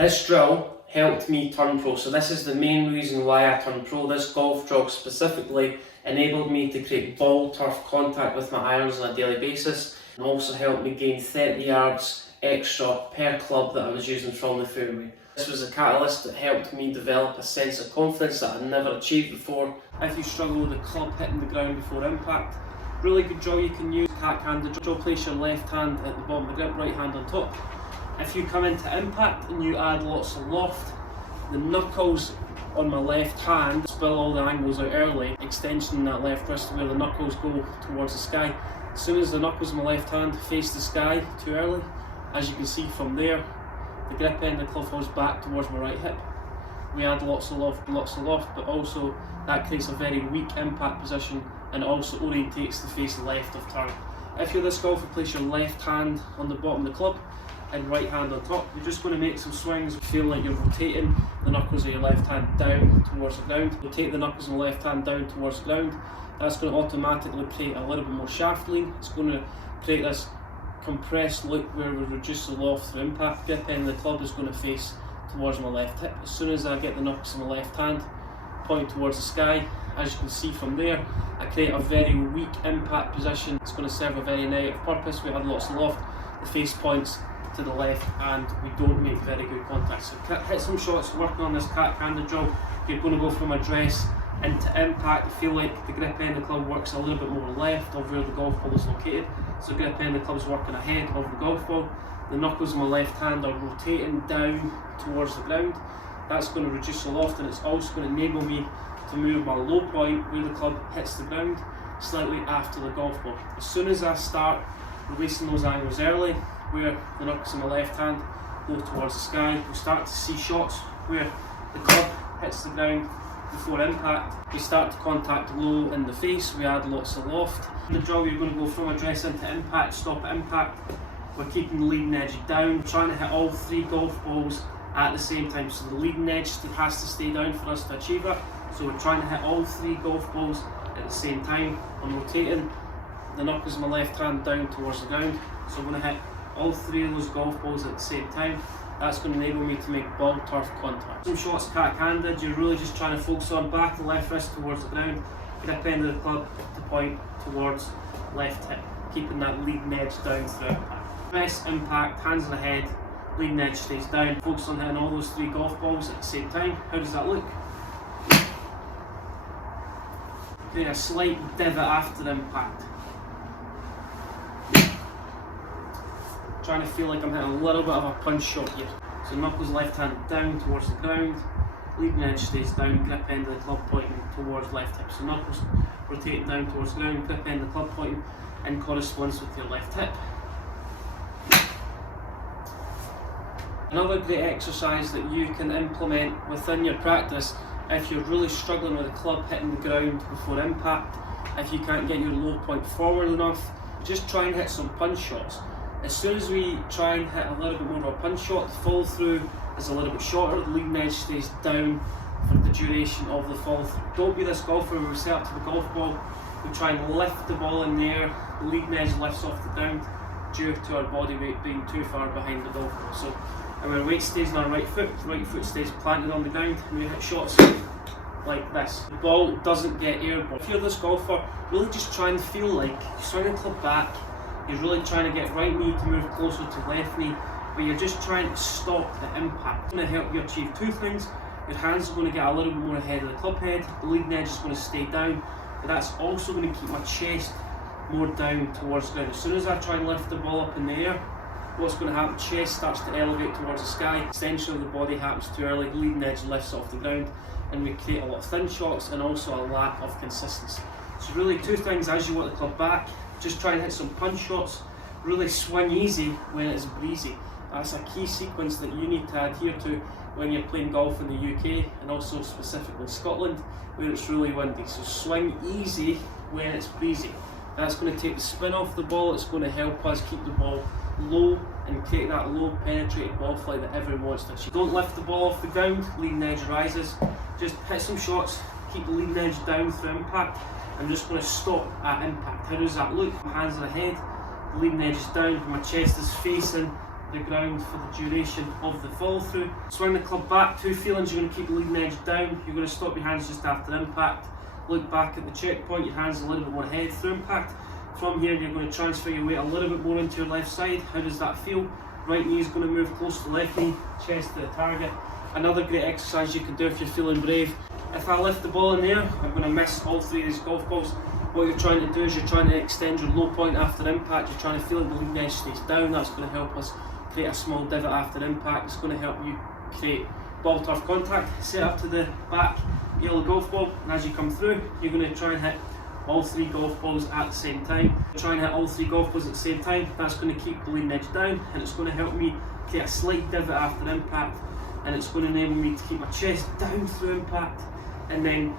This drill helped me turn pro, so this is the main reason why I turned pro. This golf drill specifically enabled me to create ball turf contact with my irons on a daily basis, and also helped me gain 30 yards extra per club that I was using from the fairway. This was a catalyst that helped me develop a sense of confidence that I'd never achieved before. If you struggle with the club hitting the ground before impact, really good drill you can use. Cat-handed drill, place your left hand at the bottom of the grip, right hand on top. If you come into impact and you add lots of loft, the knuckles on my left hand spill all the angles out early, extension in that left wrist where the knuckles go towards the sky. As soon as the knuckles on my left hand face the sky too early, as you can see from there, the grip end of the club falls back towards my right hip. We add lots of loft, but also that creates a very weak impact position and also orientates the face left of turn. If you're this golfer, place your left hand on the bottom of the club and right hand on top. You're just going to make some swings, feel like you're rotating the knuckles of your left hand down towards the ground. Rotate the knuckles of the left hand down towards the ground. That's going to automatically create a little bit more shaft lean. It's going to create this compressed loop where we reduce the loft through impact. Grip end of the club is going to face towards my left hip. As soon as I get the knuckles of my left hand point towards the sky, as you can see from there, I create a very weak impact position. It's going to serve a very negative purpose. We had lots of loft, the face points to the left, and we don't make very good contact. So hit some shots working on this cat-handed drill. You're going to go from address into impact. I feel like the grip end of the club works a little bit more left of where the golf ball is located. So grip end of the club is working ahead of the golf ball. The knuckles of my left hand are rotating down towards the ground. That's going to reduce the loft, and it's also going to enable me to move my low point where the club hits the ground slightly after the golf ball. As soon as I start releasing those angles early, where the knuckles of my left hand go towards the sky, we'll start to see shots where the club hits the ground before impact. We start to contact low in the face, we add lots of loft. In the drill, you're going to go from address into impact, stop at impact. We're keeping the leading edge down, trying to hit all three golf balls at the same time. So the leading edge has to stay down for us to achieve it. So we're trying to hit all three golf balls at the same time. I'm rotating the knuckles of my left hand down towards the ground. So I'm going to hit all three of those golf balls at the same time. That's going to enable me to make ball turf contact. Some shots cat-handed, you're really just trying to focus on back the left wrist towards the ground, grip end of the club to point towards left hip, keeping that leading edge down through impact. Press, impact, hands on the head, leading edge stays down. Focus on hitting all those three golf balls at the same time. How does that look? Create a slight divot after impact. Trying to feel like I'm hitting a little bit of a punch shot here. So knuckles left hand down towards the ground, leading edge stays down, grip end of the club pointing towards left hip. So knuckles rotating down towards the ground, grip end of the club pointing in correspondence with your left hip. Another great exercise that you can implement within your practice if you're really struggling with the club hitting the ground before impact, if you can't get your low point forward enough, just try and hit some punch shots. As soon as we try and hit a little bit more of a punch shot, the follow through is a little bit shorter, the leading edge stays down for the duration of the follow through. Don't be this golfer where we set up to the golf ball, we try and lift the ball in the air, the leading edge lifts off the ground due to our body weight being too far behind the golf ball. So, and our weight stays on our right foot stays planted on the ground, and we hit shots like this. The ball doesn't get airborne. If you're this golfer, really just try and feel like you're swinging the club back, you're really trying to get right knee to move closer to left knee, but you're just trying to stop the impact. It's going to help you achieve two things. Your hands are going to get a little bit more ahead of the club head, the leading edge is going to stay down, but that's also going to keep my chest more down towards the ground. As soon as I try and lift the ball up in the air, what's going to happen? Chest starts to elevate towards the sky, extension of the body happens too early, the leading edge lifts off the ground, and we create a lot of thin shots and also a lack of consistency. So really two things as you want the club back, just try and hit some punch shots, really swing easy when it's breezy. That's a key sequence that you need to adhere to when you're playing golf in the UK and also specifically Scotland where it's really windy. So swing easy when it's breezy. That's going to take the spin off the ball, it's going to help us keep the ball low and create that low penetrating ball flight that everyone wants to achieve. Don't lift the ball off the ground, leading edge rises, just hit some shots, keep the leading edge down through impact. I'm just going to stop at impact. How does that look? My hands on the head, the leading edge is down, my chest is facing the ground for the duration of the follow through. Swing the club back, two feelings: you're going to keep the leading edge down, you're going to stop your hands just after impact, look back at the checkpoint, your hands a little bit more ahead through impact. From here you're going to transfer your weight a little bit more into your left side. How does that feel? Right knee is going to move close to the left knee, chest to the target. Another great exercise you can do if you're feeling brave. If I lift the ball in there, I'm going to miss all three of these golf balls. What you're trying to do is you're trying to extend your low point after impact. You're trying to feel like the leading edge stays down. That's going to help us create a small divot after impact. It's going to help you create ball turf contact. Set up to the back, yellow golf ball, and as you come through, you're going to try and hit all three golf balls at the same time. Try and hit all three golf balls at the same time. That's going to keep the leading edge down, and it's going to help me create a slight divot after impact, and it's going to enable me to keep my chest down through impact, and then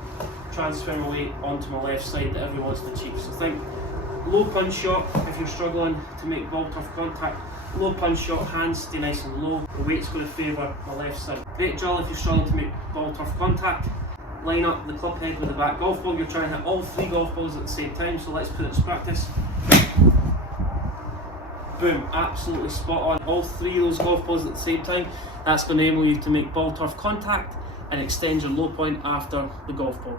transfer my weight onto my left side that everyone wants to achieve. So think low punch shot if you're struggling to make ball turf contact. Low punch shot, hands stay nice and low. The weight's going to favour my left side. Great drill if you're struggling to make ball turf contact. Line up the club head with the back golf ball. You're trying to hit all three golf balls at the same time, so let's put it to practice. Boom, absolutely spot on. All three of those golf balls at the same time. That's going to enable you to make ball turf contact and extend your low point after the golf ball.